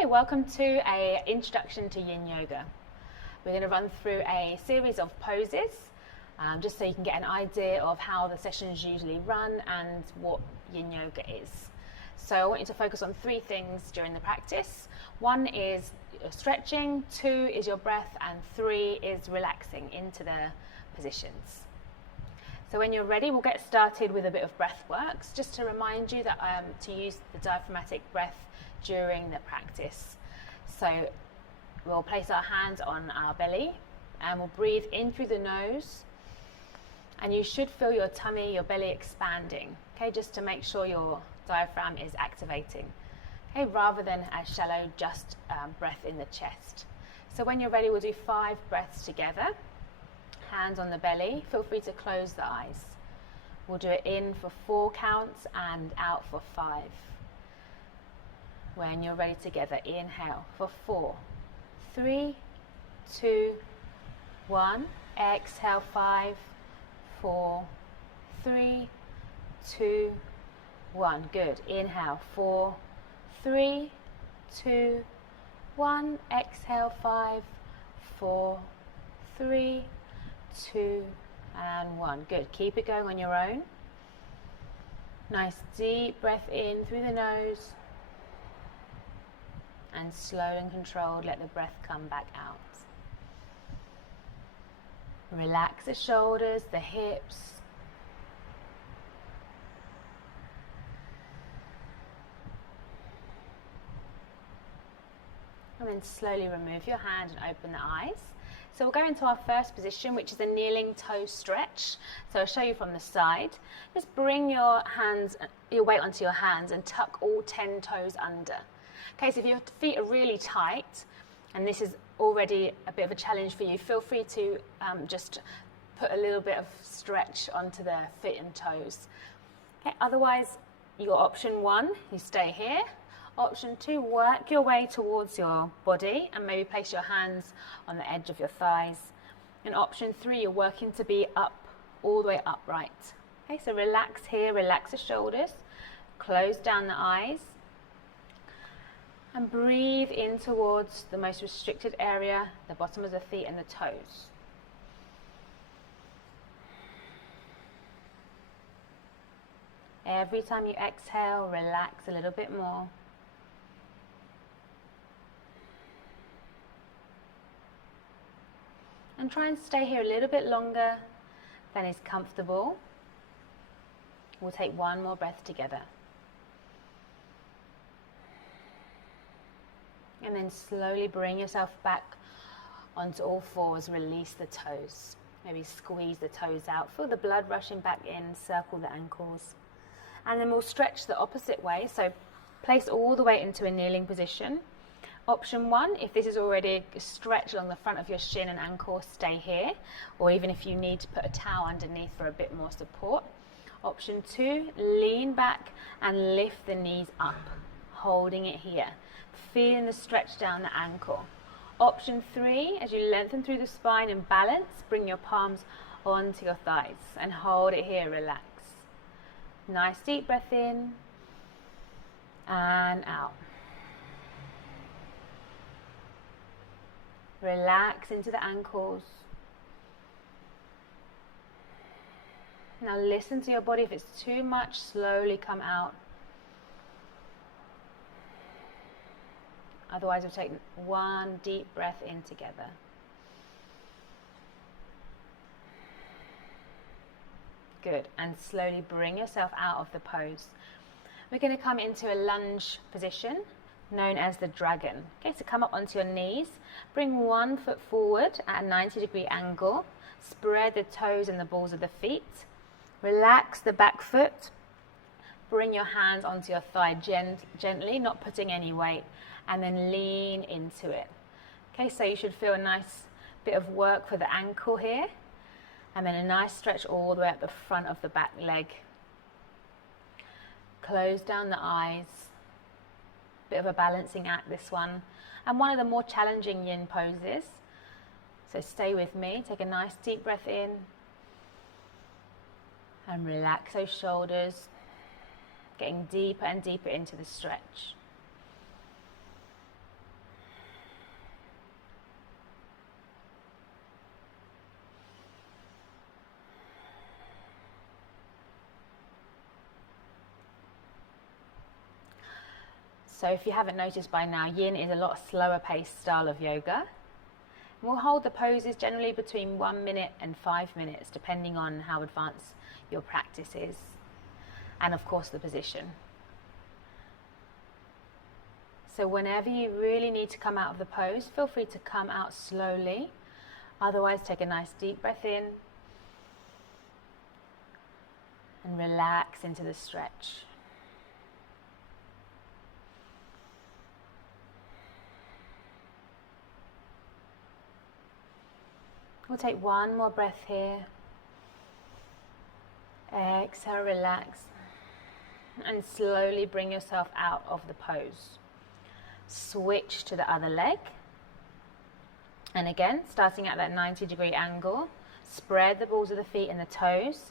Okay, welcome to a introduction to Yin Yoga. We're going to run through a series of poses, just so you can get an idea of how the sessions usually run and what Yin Yoga is. So I want you to focus on three things during the practice. One is stretching, two is your breath, and three is relaxing into the positions. So when you're ready, we'll get started with a bit of breath works, just to remind you that to use the diaphragmatic breath during the practice. So we'll place our hands on our belly and we'll breathe in through the nose, and you should feel your tummy, your belly expanding, okay, just to make sure your diaphragm is activating, okay, rather than a shallow just breath in the chest. So when you're ready, we'll do 5 breaths together. Hands on the belly, feel free to close the eyes. We'll do it in for 4 counts and out for 5. When you're ready together, inhale for 4, 3, 2, 1. Exhale 5, 4, 3, 2, 1. Good. Inhale 4, 3, 2, 1. Exhale 5, 4, 3, 2, and 1. Good. Keep it going on your own. Nice deep breath in through the nose, and slow and controlled, let the breath come back out. Relax the shoulders, the hips. And then slowly remove your hand and open the eyes. So we'll go into our first position, which is a kneeling toe stretch. So I'll show you from the side. Just bring your weight onto your hands and tuck all 10 toes under. Okay, so if your feet are really tight, and this is already a bit of a challenge for you, feel free to just put a little bit of stretch onto the feet and toes. Okay, otherwise, your option 1, you stay here. Option 2, work your way towards your body and maybe place your hands on the edge of your thighs. And option 3, you're working to be up, all the way upright. Okay, so relax here, relax the shoulders, close down the eyes, and breathe in towards the most restricted area, the bottom of the feet and the toes. Every time you exhale, relax a little bit more. And try and stay here a little bit longer than is comfortable. We'll take one more breath together. And then slowly bring yourself back onto all fours, release the toes. Maybe squeeze the toes out, feel the blood rushing back in, circle the ankles. And then we'll stretch the opposite way, so place all the weight into a kneeling position. Option 1, if this is already stretched along the front of your shin and ankle, stay here, or even if you need to put a towel underneath for a bit more support. Option 2, lean back and lift the knees up, holding it here, feeling the stretch down the ankle. Option 3, as you lengthen through the spine and balance, bring your palms onto your thighs and hold it here, relax. Nice deep breath in and out. Relax into the ankles. Now listen to your body. If it's too much, slowly come out. Otherwise, we'll take one deep breath in together. Good. And slowly bring yourself out of the pose. We're going to come into a lunge position known as the dragon. Okay, so come up onto your knees. Bring one foot forward at a 90-degree angle. Spread the toes and the balls of the feet. Relax the back foot. Bring your hands onto your thigh gently, not putting any weight, and then lean into it. Okay, so you should feel a nice bit of work for the ankle here, and then a nice stretch all the way up the front of the back leg. Close down the eyes. Bit of a balancing act, this one, and one of the more challenging yin poses. So stay with me. Take a nice deep breath in and relax those shoulders, getting deeper and deeper into the stretch. So if you haven't noticed by now, Yin is a lot slower paced style of yoga. We'll hold the poses generally between 1 minute and 5 minutes, depending on how advanced your practice is, and of course the position. So whenever you really need to come out of the pose, feel free to come out slowly. Otherwise, take a nice deep breath in and relax into the stretch. We'll take one more breath here. Exhale, relax, and slowly bring yourself out of the pose. Switch to the other leg. And again, starting at that 90-degree angle, spread the balls of the feet and the toes.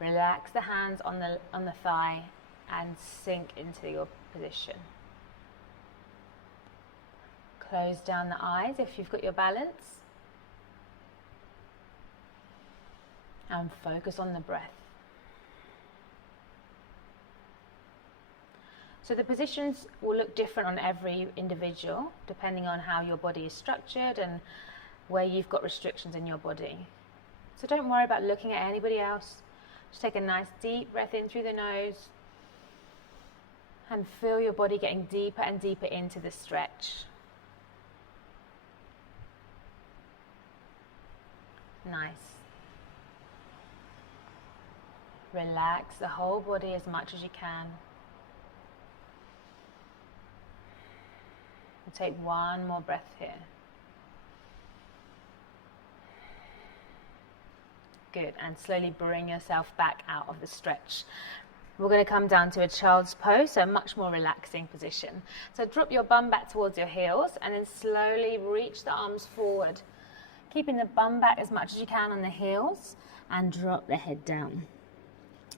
Relax the hands on the thigh and sink into your position. Close down the eyes if you've got your balance. And focus on the breath. So the positions will look different on every individual, depending on how your body is structured and where you've got restrictions in your body. So don't worry about looking at anybody else. Just take a nice deep breath in through the nose and feel your body getting deeper and deeper into the stretch. Nice. Relax the whole body as much as you can. We'll take one more breath here. Good, and slowly bring yourself back out of the stretch. We're going to come down to a child's pose, so a much more relaxing position. So drop your bum back towards your heels and then slowly reach the arms forward, keeping the bum back as much as you can on the heels and drop the head down.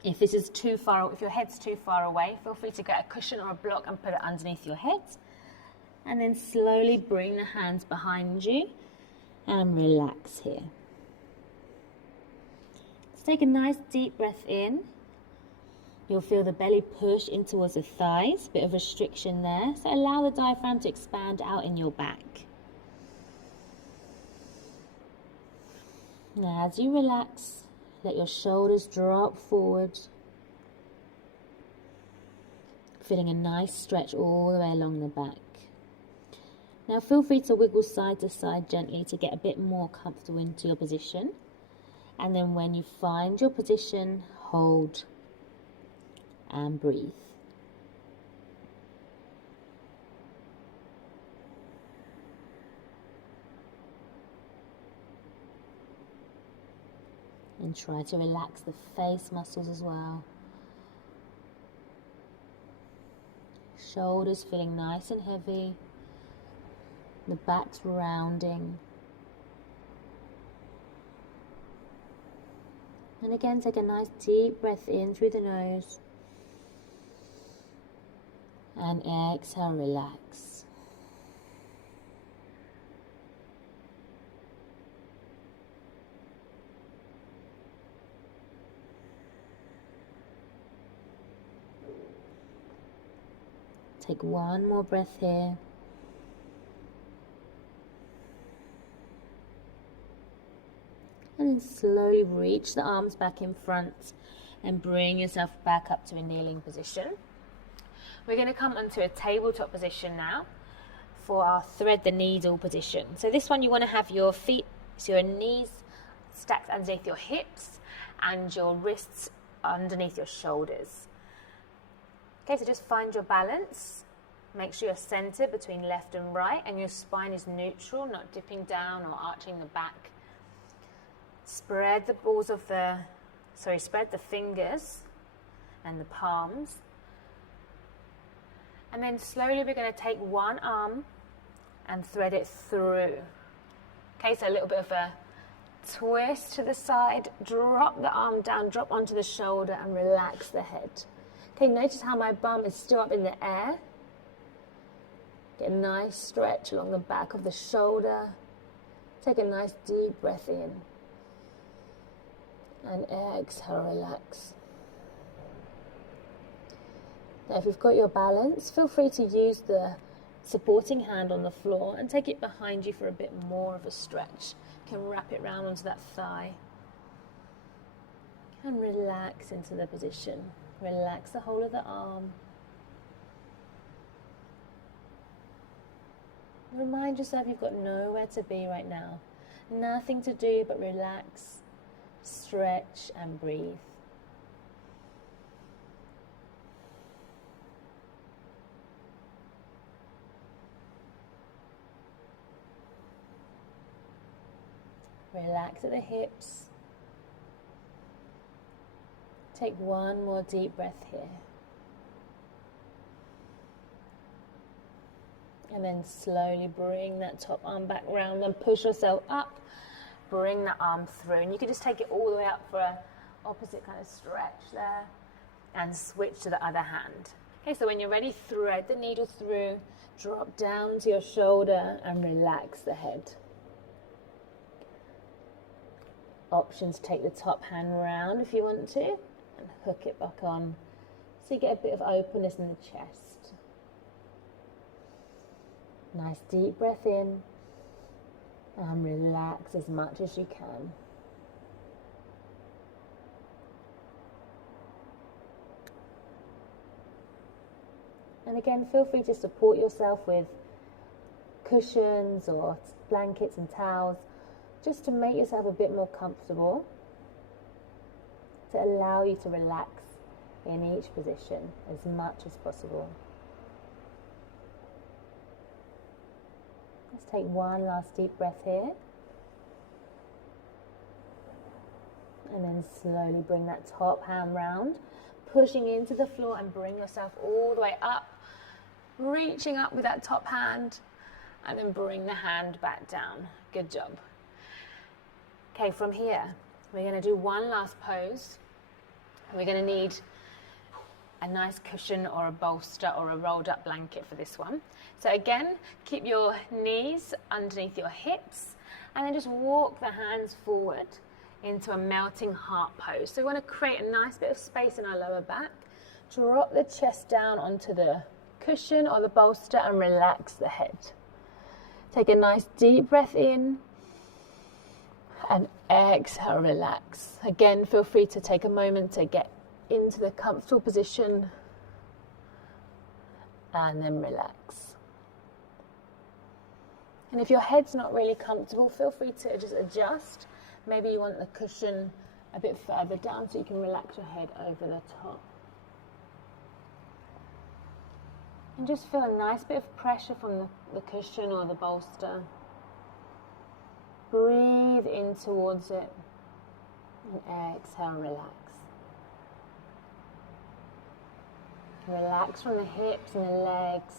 If this is too far, if your head's too far away, feel free to get a cushion or a block and put it underneath your head. And then slowly bring the hands behind you and relax here. Let's take a nice deep breath in. You'll feel the belly push in towards the thighs, bit of restriction there. So allow the diaphragm to expand out in your back. Now as you relax, let your shoulders drop forward, feeling a nice stretch all the way along the back. Now feel free to wiggle side to side gently to get a bit more comfortable into your position. And then when you find your position, hold and breathe. And try to relax the face muscles as well. Shoulders feeling nice and heavy. The back's rounding. And again, take a nice deep breath in through the nose. And exhale, relax. Take one more breath here. And then slowly reach the arms back in front and bring yourself back up to a kneeling position. We're going to come onto a tabletop position now for our thread the needle position. So this one you want to have your feet, so your knees stacked underneath your hips and your wrists underneath your shoulders. Okay, so just find your balance. Make sure you're centered between left and right and your spine is neutral, not dipping down or arching the back. Spread the fingers and the palms. And then slowly we're going to take one arm and thread it through. Okay, so a little bit of a twist to the side, drop the arm down, drop onto the shoulder and relax the head. Okay, notice how my bum is still up in the air. Get a nice stretch along the back of the shoulder. Take a nice deep breath in. And exhale, relax. Now if you've got your balance, feel free to use the supporting hand on the floor and take it behind you for a bit more of a stretch. You can wrap it round onto that thigh. And relax into the position. Relax the whole of the arm. Remind yourself you've got nowhere to be right now. Nothing to do but relax, stretch and breathe. Relax at the hips. Take one more deep breath here. And then slowly bring that top arm back round and push yourself up. Bring the arm through. And you can just take it all the way up for an opposite kind of stretch there. And switch to the other hand. Okay, so when you're ready, thread the needle through. Drop down to your shoulder and relax the head. Options, take the top hand round if you want to. And hook it back on. So you get a bit of openness in the chest. Nice deep breath in and relax as much as you can. And again, feel free to support yourself with cushions or blankets and towels just to make yourself a bit more comfortable, to allow you to relax in each position as much as possible. Let's take one last deep breath here. And then slowly bring that top hand round, pushing into the floor and bring yourself all the way up, reaching up with that top hand, and then bring the hand back down. Good job. Okay, from here, we're going to do one last pose. We're going to need a nice cushion or a bolster or a rolled up blanket for this one. So again, keep your knees underneath your hips and then just walk the hands forward into a melting heart pose. So we want to create a nice bit of space in our lower back. Drop the chest down onto the cushion or the bolster and relax the head. Take a nice deep breath in and exhale, relax. Again, feel free to take a moment to get into the comfortable position and then relax. And if your head's not really comfortable, feel free to just adjust. Maybe you want the cushion a bit further down so you can relax your head over the top. And just feel a nice bit of pressure from the cushion or the bolster. Breathe in towards it and exhale, relax. Relax from the hips and the legs.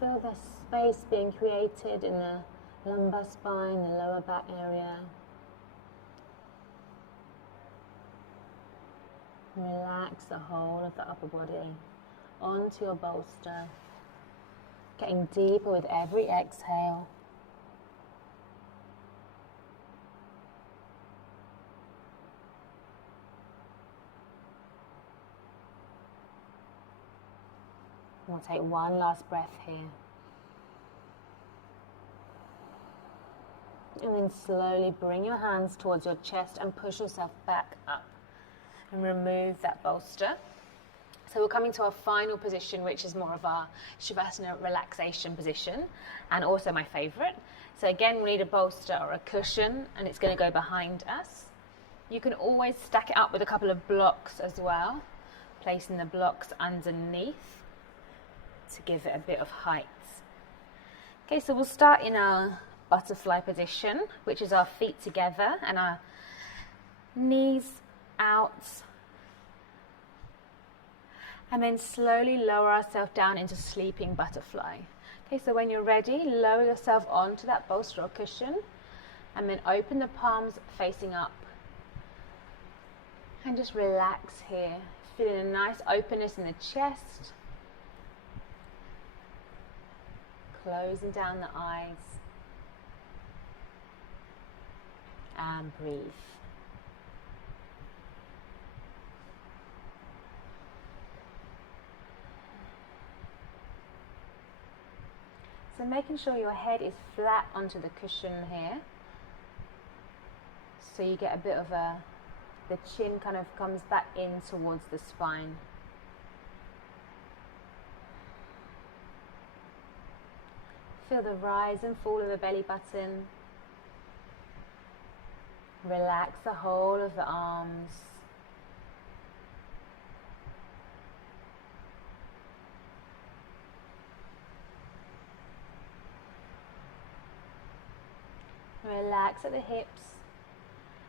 Feel the space being created in the lumbar spine, the lower back area. Relax the whole of the upper body onto your bolster, getting deeper with every exhale. We'll take one last breath here. And then slowly bring your hands towards your chest and push yourself back up. And remove that bolster. So we're coming to our final position, which is more of our Shavasana relaxation position, and also my favourite. So again, we need a bolster or a cushion, and it's going to go behind us. You can always stack it up with a couple of blocks as well, placing the blocks underneath to give it a bit of height. Okay, so we'll start in our butterfly position, which is our feet together and our knees out, and then slowly lower ourselves down into sleeping butterfly. Okay, so when you're ready, lower yourself onto that bolster or cushion and then open the palms facing up and just relax here, feeling a nice openness in the chest. closing down the eyes. And breathe. So making sure your head is flat onto the cushion here. So you get a bit of the chin kind of comes back in towards the spine. Feel the rise and fall of the belly button. Relax the whole of the arms. Relax at the hips,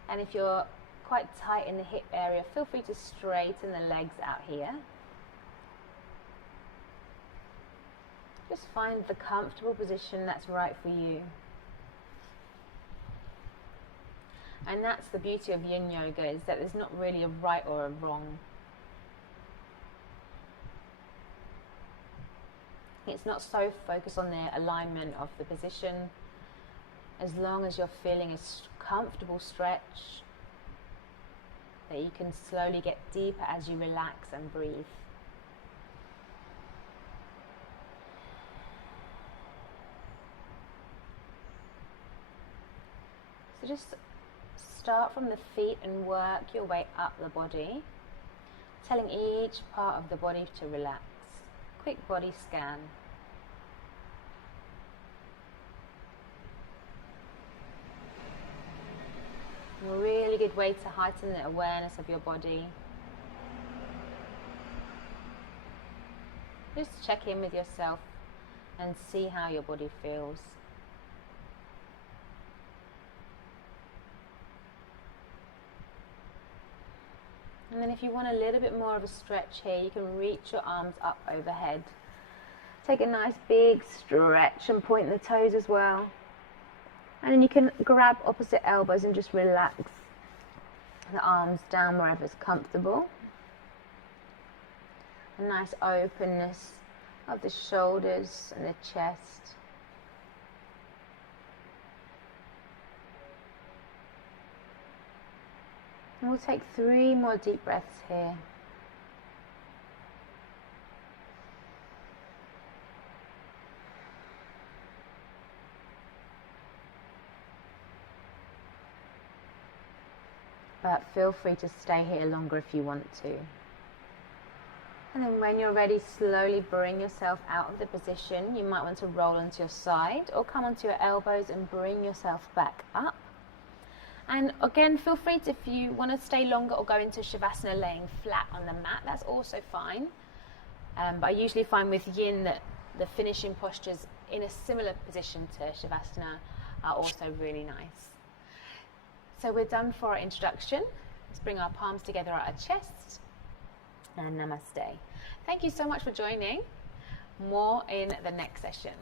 and if you're quite tight in the hip area, feel free to straighten the legs out here. Just find the comfortable position that's right for you. And that's the beauty of Yin Yoga, is that there's not really a right or a wrong. It's not so focused on the alignment of the position. As long as you're feeling a comfortable stretch, that you can slowly get deeper as you relax and breathe. So just start from the feet and work your way up the body, telling each part of the body to relax. Quick body scan. A really good way to heighten the awareness of your body. Just check in with yourself and see how your body feels. And then if you want a little bit more of a stretch here, you can reach your arms up overhead. Take a nice big stretch and point the toes as well. And then you can grab opposite elbows and just relax the arms down wherever's comfortable. A nice openness of the shoulders and the chest. And we'll take 3 more deep breaths here. But feel free to stay here longer if you want to. And then when you're ready, slowly bring yourself out of the position. You might want to roll onto your side or come onto your elbows and bring yourself back up. And again, feel free to, if you want to stay longer or go into Shavasana laying flat on the mat, that's also fine. But I usually find with Yin that the finishing postures in a similar position to Shavasana are also really nice. So we're done for our introduction. Let's bring our palms together at our chest. And namaste. Thank you so much for joining. More in the next session.